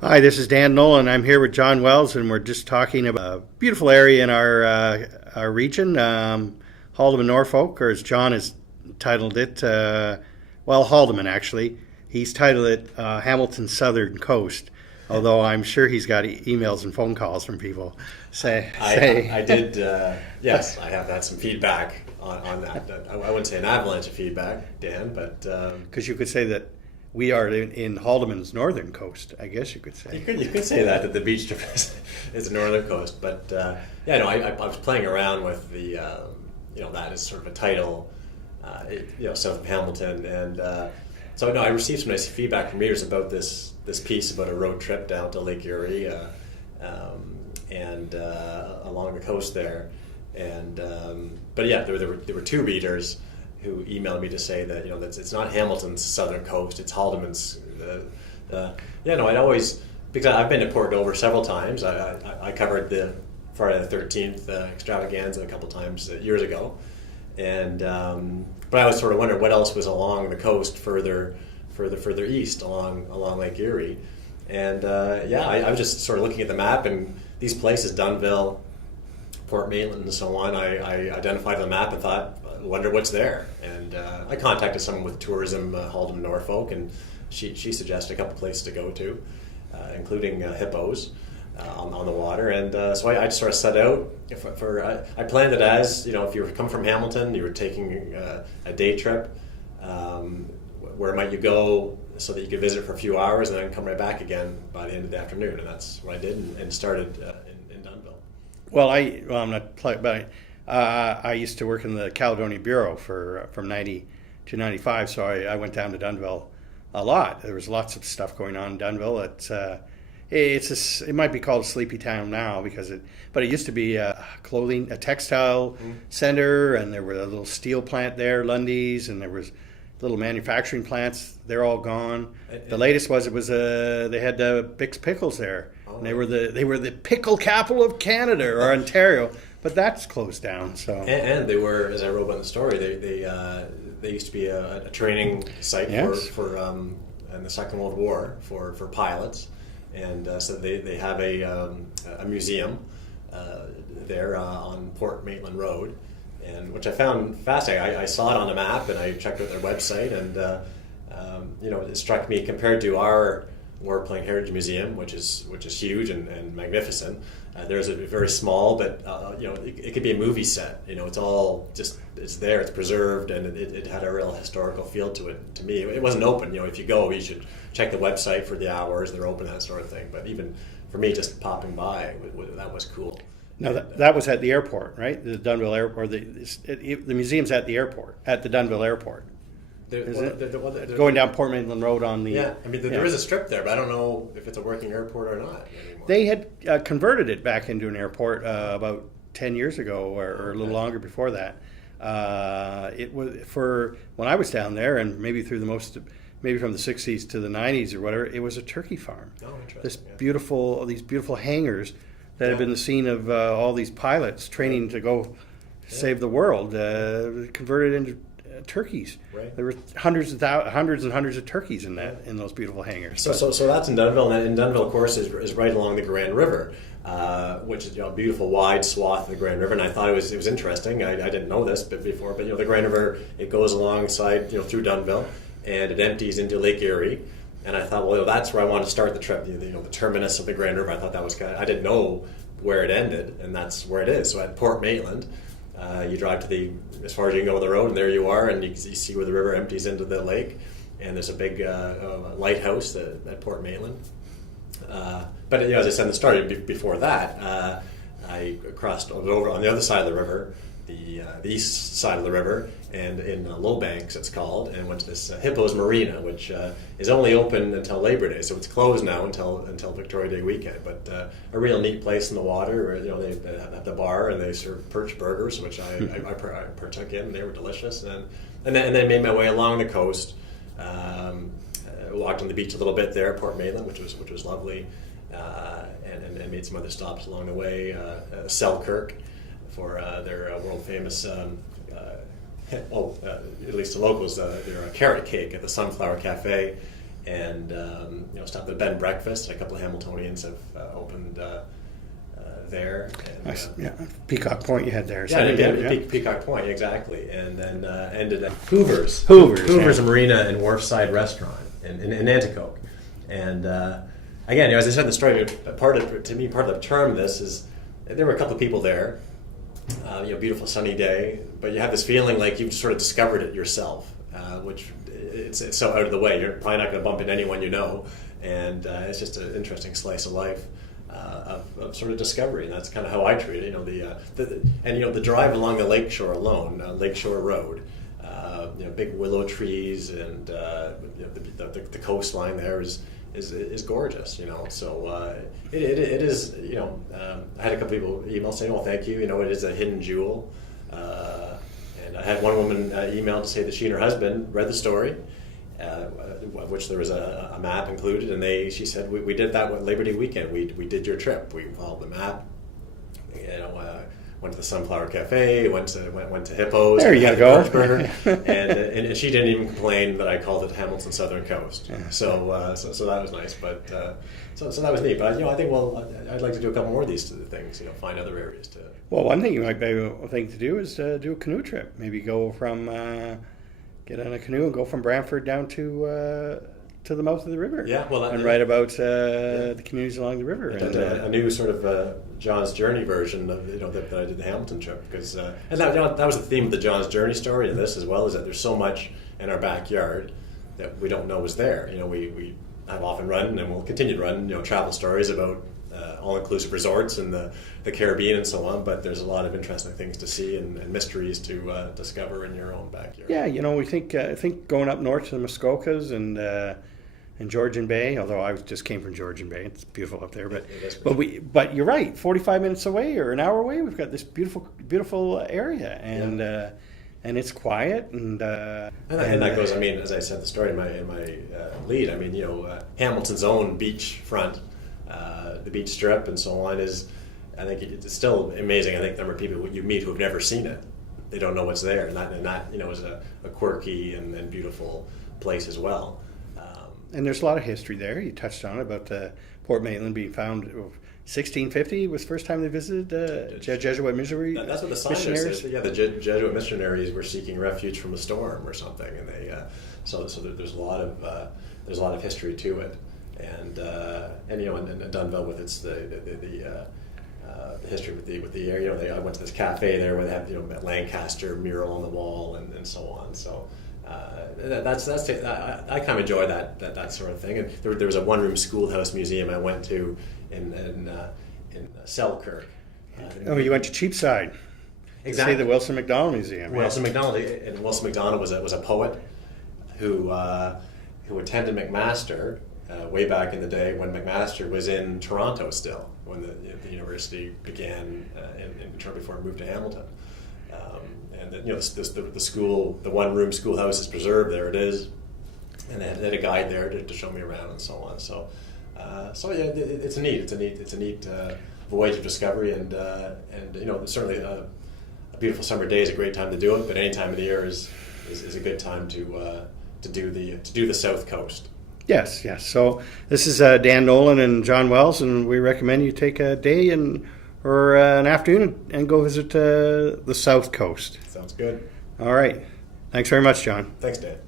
Hi, this is Dan Nolan. I'm here with Jon Wells, and we're just talking about a beautiful area in our region, Haldeman, Norfolk, or as John has titled it, Haldeman actually. He's titled it Hamilton's Southern Coast, although I'm sure he's got emails and phone calls from people say. I did, yes, I have had some feedback on that. I wouldn't say an avalanche of feedback, Dan, but... Because you could say that we are in Haldeman's northern coast, I guess you could say. You could say that the beach strip is the northern coast, but I was playing around with the, that is sort of a title, south of Hamilton, and I received some nice feedback from readers about this piece about a road trip down to Lake Erie and along the coast there, and there were two readers who emailed me to say that that it's not Hamilton's southern coast, it's Haldeman's. I'd always, because I've been to Port Dover several times. I covered the Friday the 13th extravaganza a couple times years ago, and but I was sort of wondering what else was along the coast further east along Lake Erie, and I was just sort of looking at the map and these places, Dunnville, Port Maitland, and so on. I identified the map and thought, I wonder what's there. And I contacted someone with tourism, Haldeman, Norfolk, and she suggested a couple places to go to, including hippos on the water. And so I just sort of set out. I planned it as, if you were coming from Hamilton, you were taking a day trip. Where might you go so that you could visit for a few hours and then come right back again by the end of the afternoon? And that's what I did and started in Dunnville. Well, I'm not, but I used to work in the Caledonia Bureau from 90 to 95, so I went down to Dunnville a lot. There was lots of stuff going on in Dunnville. It might be called a sleepy town now but it used to be a textile center, and there were a little steel plant there, Lundy's, and there was little manufacturing plants. They're all gone. The latest was they had Bix Pickles there. And they were the pickle capital of Canada or Ontario, but that's closed down. So and they were, as I wrote about in the story, they used to be a training site for in the Second World War for pilots, and so they have a museum there on Port Maitland Road, and which I found fascinating. I saw it on the map and I checked out their website, and it struck me compared to our Warplane Heritage Museum, which is huge and magnificent. There's a very small, but it could be a movie set. It's all it's there, it's preserved, and it had a real historical feel to it. To me, it wasn't open. If you go, you should check the website for the hours they're open, that sort of thing. But even for me, just popping by, that was cool. Now that was at the airport, right? The Dunnville Airport. The museum's at the airport, at the Dunnville Airport. Going down Port Maitland Road on the... Yeah, there is a strip there, but I don't know if it's a working airport or not anymore. They had converted it back into an airport about 10 years ago or a little longer before that. It was for when I was down there, and maybe from the 60s to the 90s or whatever, it was a turkey farm. Oh, interesting. These beautiful hangars that have been the scene of all these pilots training to go save the world, converted into turkeys. Right. There were hundreds and hundreds of turkeys in those beautiful hangars. So that's in Dunnville, and Dunnville, of course, is right along the Grand River, which is a beautiful wide swath of the Grand River. And I thought it was interesting. I didn't know this before, but the Grand River, it goes alongside through Dunnville, and it empties into Lake Erie. And I thought, well, that's where I wanted to start the trip. The terminus of the Grand River. I thought that was kind of, I didn't know where it ended, and that's where it is. So at Port Maitland, you drive as far as you can go on the road, and there you are, and you see where the river empties into the lake. And there's a big lighthouse at Port Maitland. But as I said in the story, before that, I crossed over on the other side of the river, the east side of the river, and in Low Banks it's called, and went to this Hippos Marina, which is only open until Labor Day, so it's closed now until Victoria Day weekend. But a real neat place in the water, where they have the bar and they serve perch burgers, which I partook in. They were delicious, and then made my way along the coast. Walked on the beach a little bit there, Port Maitland, which was lovely, and made some other stops along the way. Selkirk for their world famous, at least the locals, their carrot cake at the Sunflower Cafe, and stopped at a bed and breakfast. A couple of Hamiltonians have opened there. And, Nice. Yeah, Peacock Point you had there. Peacock Point, exactly. And then ended at Hoover's Marina and Wharfside Restaurant in Nanticoke. And again, as I said in the story, part of the charm of this is there were a couple of people there. Beautiful sunny day, but you have this feeling like you've sort of discovered it yourself, which it's so out of the way. You're probably not going to bump into anyone you know, and it's just an interesting slice of life. Of sort of discovery, and that's kind of how I treat it. The drive along the lakeshore alone, Lakeshore Road, big willow trees, and the coastline there is gorgeous. So it is. I had a couple people email saying, "Oh, thank you." It is a hidden jewel, and I had one woman email to say that she and her husband read the story. Of which there was a map included, and she said we did that Labor Day weekend. We did your trip. We followed the map. Went to the Sunflower Cafe. Went to Hippos. There you go. and she didn't even complain that I called it Hamilton Southern Coast. Yeah. So that was nice. But so that was neat. But I think I'd like to do a couple more of these things. Find other areas to. Well, one thing you might be able to think to do is do a canoe trip. Maybe go from. Get on a canoe and go from Brantford down to the mouth of the river. Yeah, and write about the communities along the river. And a new sort of John's Journey version of that I did the Hamilton trip, because and that was the theme of the John's Journey story in this as well, is that there's so much in our backyard that we don't know is there. We have often run and we'll continue to run travel stories about all-inclusive resorts in the Caribbean and so on, but there's a lot of interesting things to see and mysteries to discover in your own backyard. Yeah, we think going up north to the Muskokas and Georgian Bay, although I just came from Georgian Bay, it's beautiful up there, but you're right, 45 minutes away or an hour away, we've got this beautiful area, and it's quiet, and that goes. As I said the story in my lead. Hamilton's own beachfront. The beach strip and so on I think it's still amazing. I think the number of people you meet who have never seen it, they don't know what's there, and that is a quirky and beautiful place as well. And there's a lot of history there. You touched on it about Port Maitland being found. 1650 was the first time they visited Jesuit missionary. That's what the sign says. Yeah, the Jesuit missionaries were seeking refuge from a storm or something, and they so there's a lot of history to it. And Dunnville with its the history with the area. I went to this cafe there where they have Lancaster mural on the wall and so on. So I kind of enjoy that sort of thing. And there was a one-room schoolhouse museum I went to in Selkirk. You went to Cheapside. Exactly. To see the Wilson MacDonald Museum. Wilson MacDonald, and Wilson MacDonald was a poet who attended McMaster. Way back in the day when McMaster was in Toronto still, when the university began in Toronto before it moved to Hamilton. And the school, the one-room schoolhouse is preserved. There it is, and they had a guide there to show me around and so on. So it's a neat voyage of discovery, and certainly a beautiful summer day is a great time to do it. But any time of the year is a good time to do the South Coast. Yes. So this is Dan Nolan and Jon Wells, and we recommend you take a day or an afternoon and go visit the South Coast. Sounds good. All right. Thanks very much, John. Thanks, Dan.